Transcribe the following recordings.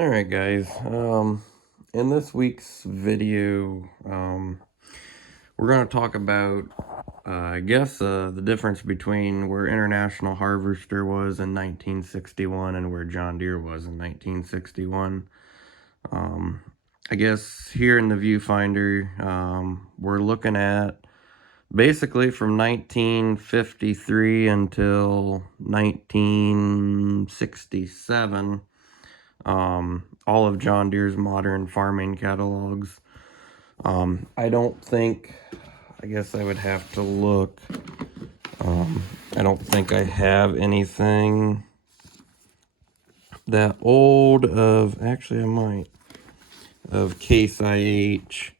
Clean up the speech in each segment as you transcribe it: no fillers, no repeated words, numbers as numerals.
Alright guys, in this week's video, we're going to talk about, the difference between where International Harvester was in 1961 and where John Deere was in 1961. I guess here in the viewfinder, we're looking at basically from 1953 until 1967. All of John Deere's modern farming catalogs. I don't think, I guess I would have to look. I don't think I have anything that old of, actually I might, of Case IH.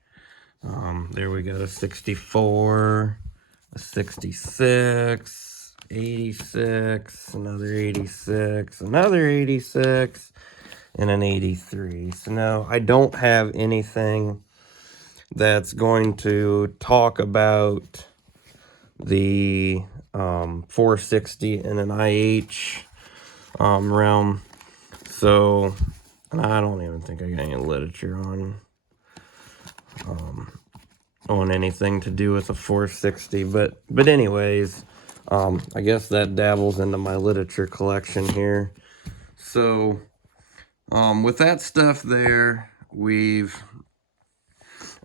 There we go, a 64, a 66, 86, another 86, another 86, and an 83. So no, I don't have anything that's going to talk about the 460 in an IH realm. So I don't even think I got any literature on anything to do with a 460. But anyways, I guess that dabbles into my literature collection here. So with that stuff there,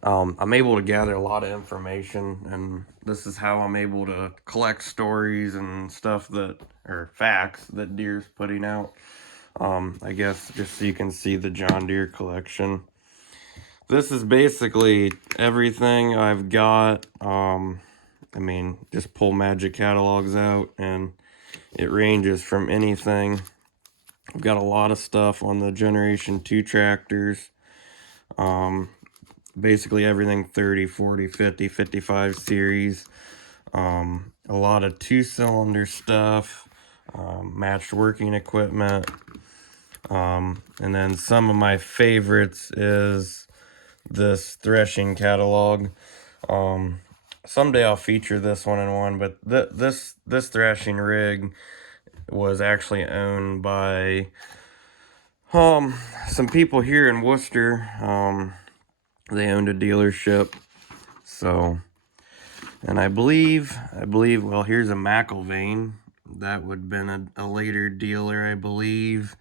I'm able to gather a lot of information, and this is how I'm able to collect stories and stuff or facts that Deere's putting out. I guess just so you can see the John Deere collection. This is basically everything I've got. Just pull magic catalogs out, and it ranges from anything. I've got a lot of stuff on the Generation 2 tractors. Basically everything 30, 40, 50, 55 series. A lot of 2-cylinder stuff, matched working equipment. And then some of my favorites is this threshing catalog. Someday I'll feature this one in one, but this threshing rig was actually owned by some people here in Worcester. They owned a dealership. So, and I believe, well, here's a McIlvain. That would have been a later dealer, I believe,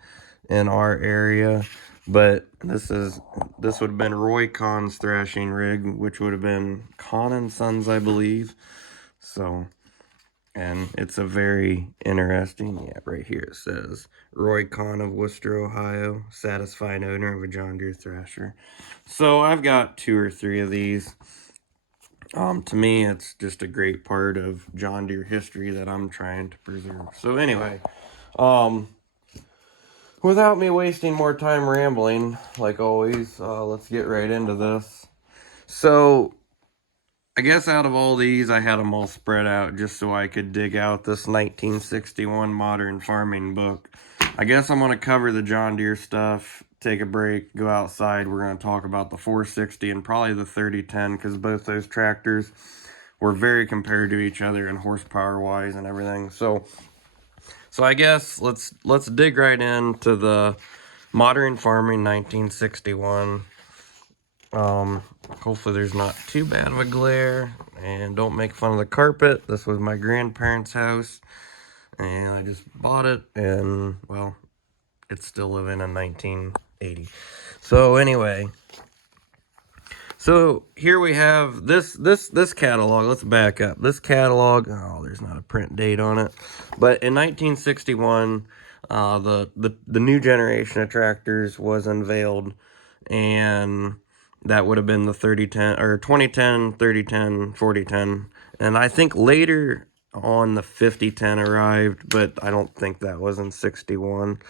in our area. But this would have been Roy Kahn's thrashing rig, which would have been Kahn & Sons, I believe. So, and it's a very interesting, right here it says, Roy Kahn of Worcester, Ohio, satisfied owner of a John Deere thrasher. So I've got 2 or 3 of these. To me, it's just a great part of John Deere history that I'm trying to preserve. So anyway, without me wasting more time rambling, like always, let's get right into this. So, I guess out of all these, I had them all spread out just so I could dig out this 1961 Modern Farming book. I guess I'm going to cover the John Deere stuff, take a break, go outside. We're going to talk about the 460 and probably the 3010, because both those tractors were very compared to each other in horsepower-wise and everything. So I guess let's dig right into the Modern Farming 1961. Hopefully there's not too bad of a glare, and don't make fun of the carpet. This was my grandparents' house, and I just bought it, and well, it's still living in 1980. So anyway, so here we have this catalog. Let's back up. This catalog, oh, there's not a print date on it, but in 1961, the new generation of tractors was unveiled, and that would have been the 3010 or 2010, 3010, 4010. And I think later on the 5010 arrived, but I don't think that was in 61.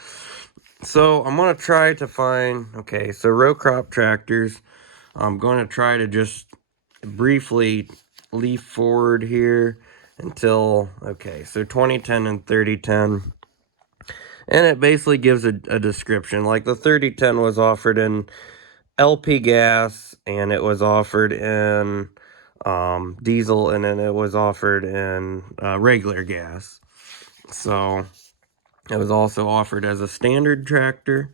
So I'm going to try to find, okay, so row crop tractors. I'm going to try to just briefly leaf forward here until, okay, so 2010 and 3010. And it basically gives a description. Like the 3010 was offered in LP gas, and it was offered in diesel, and then it was offered in regular gas. So it was also offered as a standard tractor,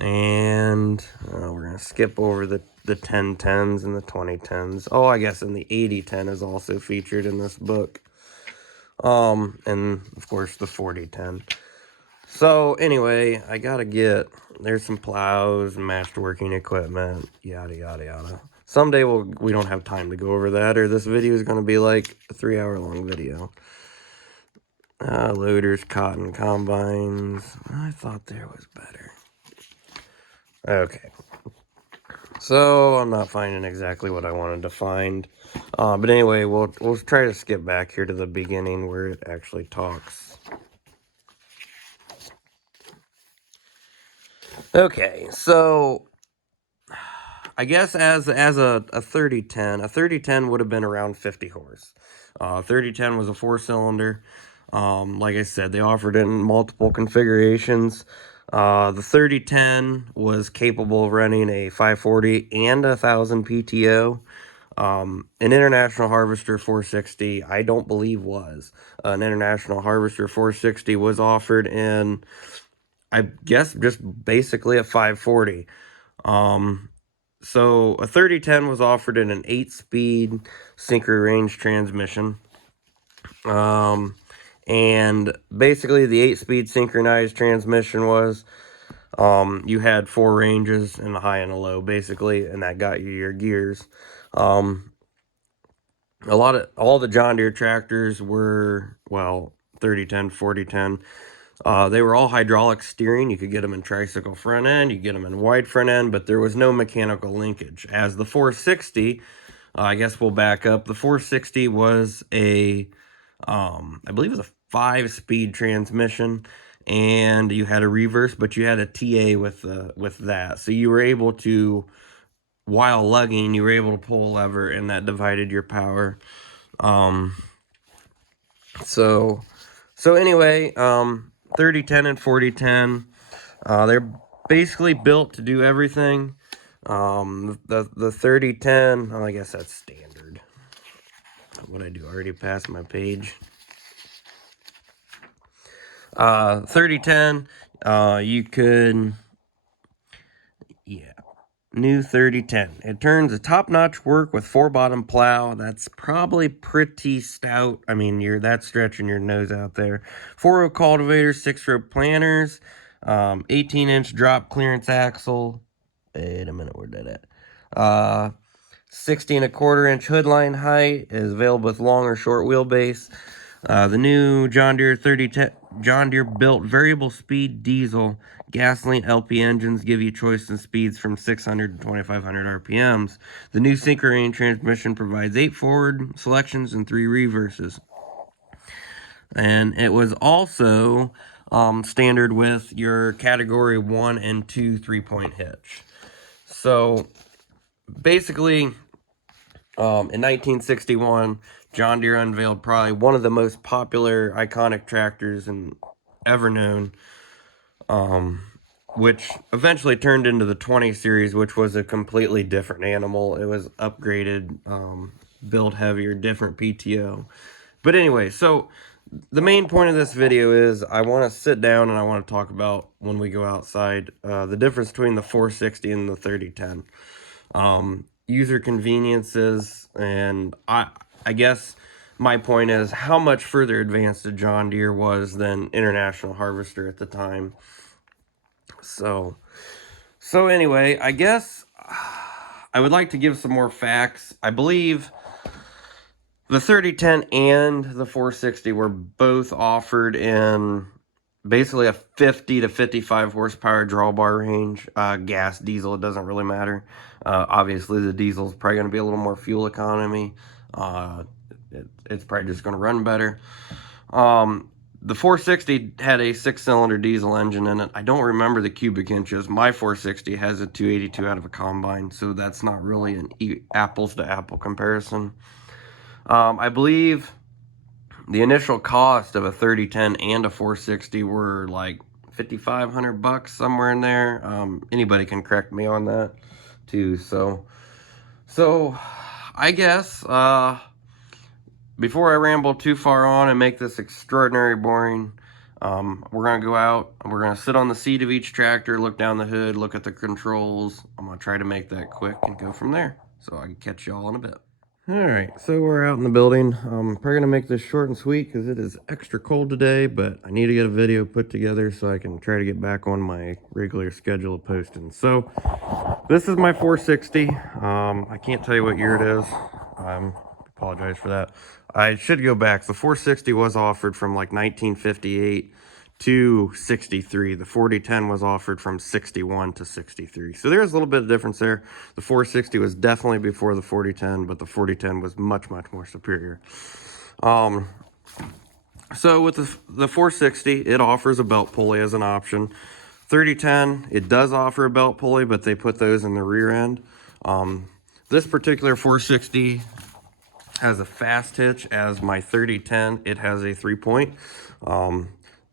And we're going to skip over the 1010s and the 2010s. Oh, I guess, and the 8010 is also featured in this book. And of course the 4010. So anyway, I gotta there's some plows, matched working equipment, yada yada yada. Someday we don't have time to go over that, or this video is gonna be like a 3-hour long video. Loaders, cotton combines. I thought there was better. Okay. So I'm not finding exactly what I wanted to find. But anyway, we'll try to skip back here to the beginning where it actually talks. Okay, so I guess as a 3010, a 3010 would have been around 50 horse. 3010 was a 4-cylinder. Like I said, they offered it in multiple configurations. The 3010 was capable of running a 540 and 1,000 PTO. An International Harvester 460, I don't believe was. An International Harvester 460 was offered in, I guess, just basically a 540. So a 3010 was offered in an 8-speed synchro range transmission. And basically the 8-speed synchronized transmission was, you had 4 ranges and a high and a low, basically, and that got you your gears. All the John Deere tractors were, well, 3010, 4010. They were all hydraulic steering. You could get them in tricycle front end, you could get them in wide front end, but there was no mechanical linkage. As the 460, I guess we'll back up. The 460 was I believe it was a 5-speed transmission, and you had a reverse, but you had a TA with that. So you were able to, while lugging, you were able to pull a lever, and that divided your power. So anyway, 3010 and 4010, they're basically built to do everything. The 3010, oh, I guess that's standard. What I do, already passed my page. 3010, you could, yeah, new 3010. It turns a top-notch work with 4-bottom plow. That's probably pretty stout. I mean, that's stretching your nose out there. 4-row cultivators, 6-row planters, 18-inch drop clearance axle. Wait a minute, where'd that at? 60 1/4-inch hood line height is available with long or short wheelbase. The new John Deere built variable speed diesel gasoline LP engines give you choice in speeds from 600 to 2,500 RPMs. The new synchro range transmission provides 8 forward selections and 3 reverses. And it was also standard with your category 1 and 2 3-point hitch. So basically, in 1961, John Deere unveiled probably one of the most popular, iconic tractors ever known, which eventually turned into the 20 series, which was a completely different animal. It was upgraded, built heavier, different PTO. But anyway, so the main point of this video is I want to sit down and I want to talk about, when we go outside, the difference between the 460 and the 3010. User conveniences, and I guess my point is how much further advanced a John Deere was than International Harvester at the time. So anyway, I guess I would like to give some more facts. I believe the 3010 and the 460 were both offered in basically a 50 to 55 horsepower drawbar range. Gas, diesel, it doesn't really matter. Obviously, the diesel is probably going to be a little more fuel economy. It's probably just going to run better. The 460 had a 6-cylinder diesel engine in it. I don't remember the cubic inches. My 460 has a 282 out of a combine, so that's not really an apples-to-apple comparison. I believe the initial cost of a 3010 and a 460 were like $5,500, somewhere in there. Anybody can correct me on that too. So I guess before I ramble too far on and make this extraordinary boring, We're going to go out and we're going to sit on the seat of each tractor, look down the hood, look at the controls. I'm going to try to make that quick and go from there. So I can catch y'all in a bit. All right, so we're out in the building. I'm probably going to make this short and sweet because it is extra cold today, but I need to get a video put together so I can try to get back on my regular schedule of posting. So this is my 460. I can't tell you what year it is. Apologize for that. I should go back. The 460 was offered from like 1958 to 63. The 4010 was offered from 61 to 63. So there's a little bit of difference there. The 460 was definitely before the 4010, but the 4010 was much, much more superior. So with the 460, it offers a belt pulley as an option. 3010, it does offer a belt pulley, but they put those in the rear end. This particular 460 has a fast hitch, as my 3010, it has a 3-point.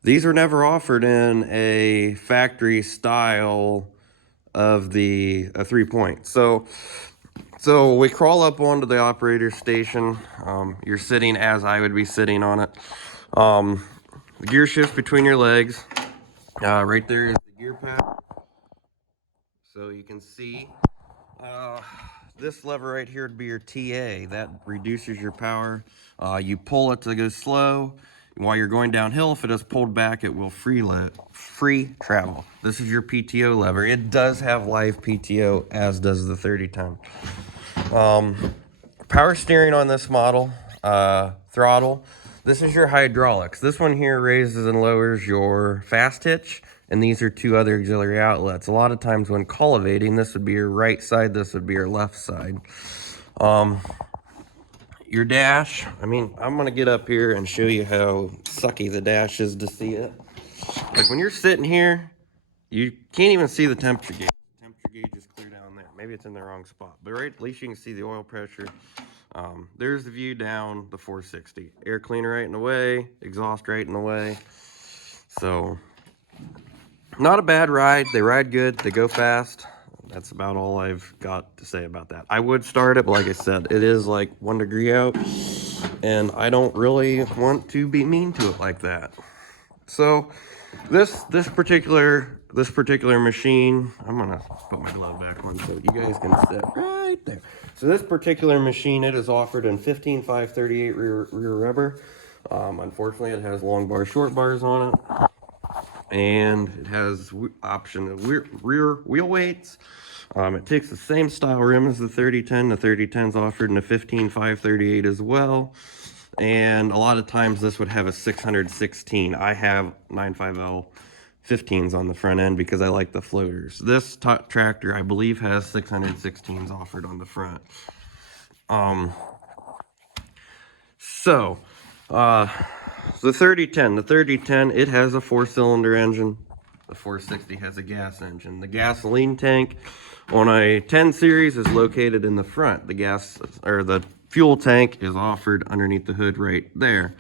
These were never offered in a factory style of a 3-point. So we crawl up onto the operator station. You're sitting as I would be sitting on it. The gear shift between your legs. Right there is the gear pad. So you can see this lever right here would be your TA. That reduces your power. You pull it to go slow. While you're going downhill, if it is pulled back, it will free travel. This is your PTO lever. It does have live PTO, as does the 3010. Power steering on this model. Throttle. This is your hydraulics. This one here raises and lowers your fast hitch, and these are two other auxiliary outlets. A lot of times when cultivating, this would be your right side, this would be your left side. Your dash, I mean, I'm going to get up here and show you how sucky the dash is to see it. Like when you're sitting here, you can't even see the temperature gauge. The temperature gauge is clear down there. Maybe it's in the wrong spot, but right, at least you can see the oil pressure. There's the view down the 460. Air cleaner right in the way, exhaust right in the way. So, not a bad ride. They ride good, they go fast. That's about all I've got to say about that. I would start it, but like I said, it is like 1 degree out, and I don't really want to be mean to it like that. So this particular machine, I'm gonna put my glove back on so you guys can sit right there. So this particular machine, it is offered in 15.538 rear rubber. Unfortunately, it has long bar, short bars on it. And it has option of rear wheel weights. It takes the same style rim as the 3010. The 3010 is offered in a 15.538 as well. And a lot of times this would have a 616. I have 95L 15s on the front end because I like the floaters. This tractor, I believe, has 616s offered on the front. The 3010, it has a 4-cylinder engine. The 460 has a gas engine. The gasoline tank on a 10 series is located in the front. The fuel tank is offered underneath the hood right there.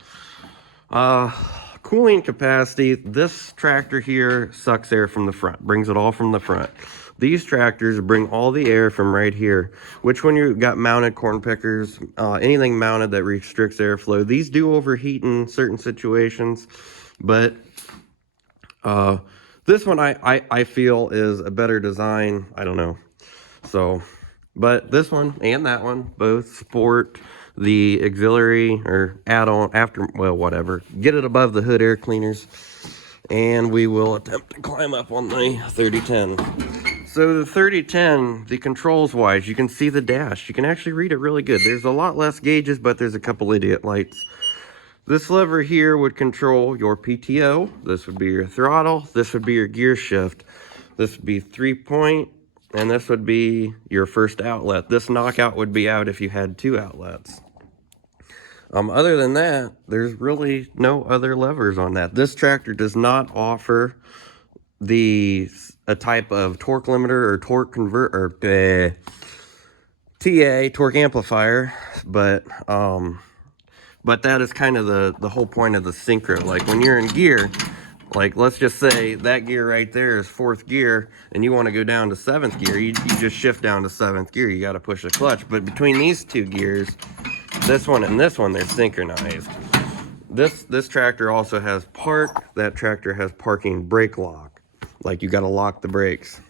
Cooling capacity, this tractor here sucks air from the front, brings it all from the front. These tractors bring all the air from right here, which when you got mounted corn pickers, anything mounted that restricts airflow, these do overheat in certain situations, but this one I feel is a better design. I don't know. So, but this one and that one both sport the auxiliary or add-on whatever. Get it above the hood air cleaners, and we will attempt to climb up on the 3010. So the 3010, the controls wise, you can see the dash. You can actually read it really good. There's a lot less gauges, but there's a couple idiot lights. This lever here would control your PTO. This would be your throttle. This would be your gear shift. This would be 3-point, and this would be your first outlet. This knockout would be out if you had 2 outlets. Other than that, there's really no other levers on that. This tractor does not offer a type of torque limiter or torque converter or TA, torque amplifier, but that is kind of the whole point of the synchro. Like when you're in gear, like let's just say that gear right there is 4th gear and you want to go down to 7th gear, you just shift down to 7th gear. You got to push the clutch, but between these 2 gears, this one and this one, they're synchronized. this tractor also has park. That tractor has parking brake lock. Like, you got to lock the brakes.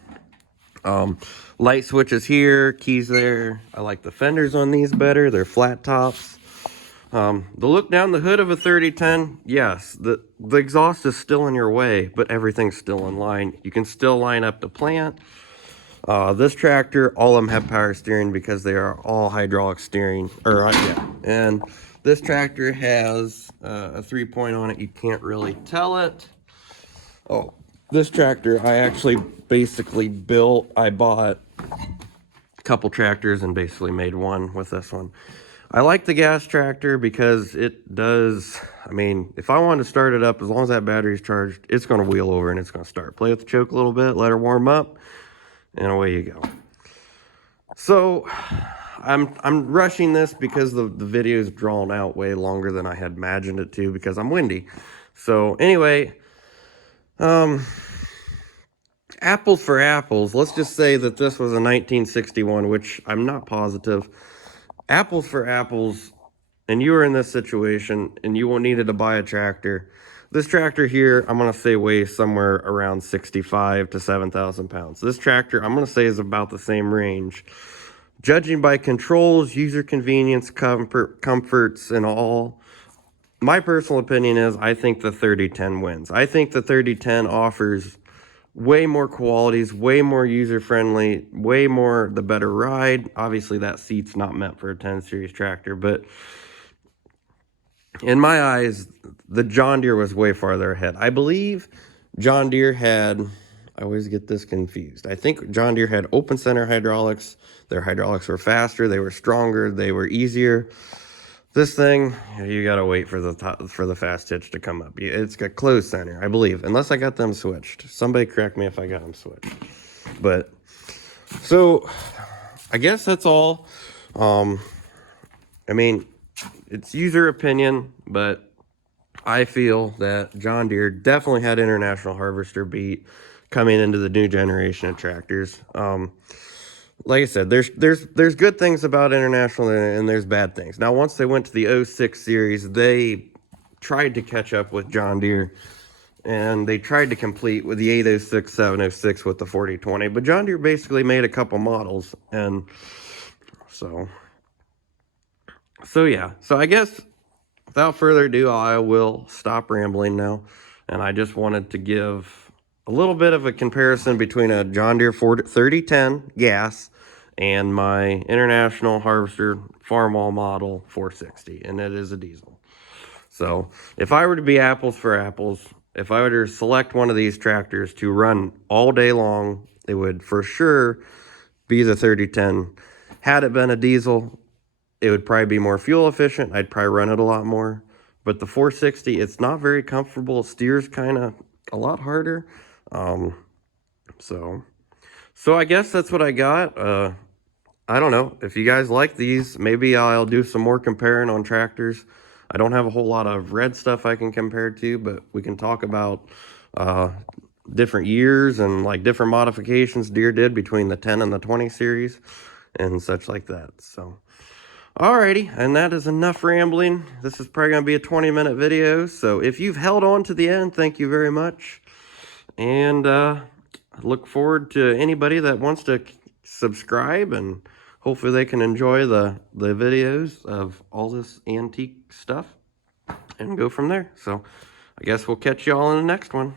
Light switches here, keys there. I like the fenders on these better. They're flat tops. The look down the hood of a 3010, yes, the exhaust is still in your way, but everything's still in line. You can still line up the plant. This tractor, all of them have power steering because they are all hydraulic steering. Yeah. And this tractor has a 3-point on it. You can't really tell it. Oh, this tractor I actually basically built. I bought a couple tractors and basically made one with this one. I like the gas tractor because it does, I mean, if I wanted to start it up, as long as that battery's charged, it's going to wheel over and it's going to start. Play with the choke a little bit, let her warm up, and away you go. So I'm rushing this because the video is drawn out way longer than I had imagined it to because I'm windy. So anyway, apples for apples, let's just say that this was a 1961, which I'm not positive. Apples for apples, and you were in this situation and you needed to buy a tractor. This tractor here, I'm going to say weighs somewhere around 65 to 7,000 pounds. This tractor, I'm going to say, is about the same range. Judging by controls, user convenience, comforts, and all, my personal opinion is I think the 3010 wins. I think the 3010 offers way more qualities, way more user-friendly, way more the better ride. Obviously, that seat's not meant for a 10 series tractor, but in my eyes, the John Deere was way farther ahead. I believe John Deere had, I always get this confused. I think John Deere had open center hydraulics. Their hydraulics were faster, they were stronger, they were easier. This thing, you gotta wait for the fast hitch to come up. It's got closed center, I believe, unless I got them switched. Somebody correct me if I got them switched. But so I guess that's all. I mean, it's user opinion, but I feel that John Deere definitely had International Harvester beat coming into the new generation of tractors. Like I said, there's good things about International and there's bad things. Now, once they went to the 06 series, they tried to catch up with John Deere, and they tried to complete with the 806, 706 with the 4020. But John Deere basically made a couple models, and so yeah. So I guess without further ado, I will stop rambling now, and I just wanted to give a little bit of a comparison between a John Deere 3010 gas and my International Harvester Farmall model 460, and it is a diesel. So if I were to be apples for apples, if I were to select one of these tractors to run all day long, it would for sure be the 3010. Had it been a diesel, it would probably be more fuel efficient. I'd probably run it a lot more. But the 460, it's not very comfortable. It steers kind of a lot harder. So I guess that's what I got. I don't know. If you guys like these, maybe I'll do some more comparing on tractors. I don't have a whole lot of red stuff I can compare to, but we can talk about different years and like different modifications Deere did between the 10 and the 20 series and such like that. So alrighty, and that is enough rambling. This is probably going to be a 20-minute video, so if you've held on to the end, thank you very much. And I look forward to anybody that wants to subscribe, and hopefully they can enjoy the videos of all this antique stuff and go from there. So I guess we'll catch you all in the next one.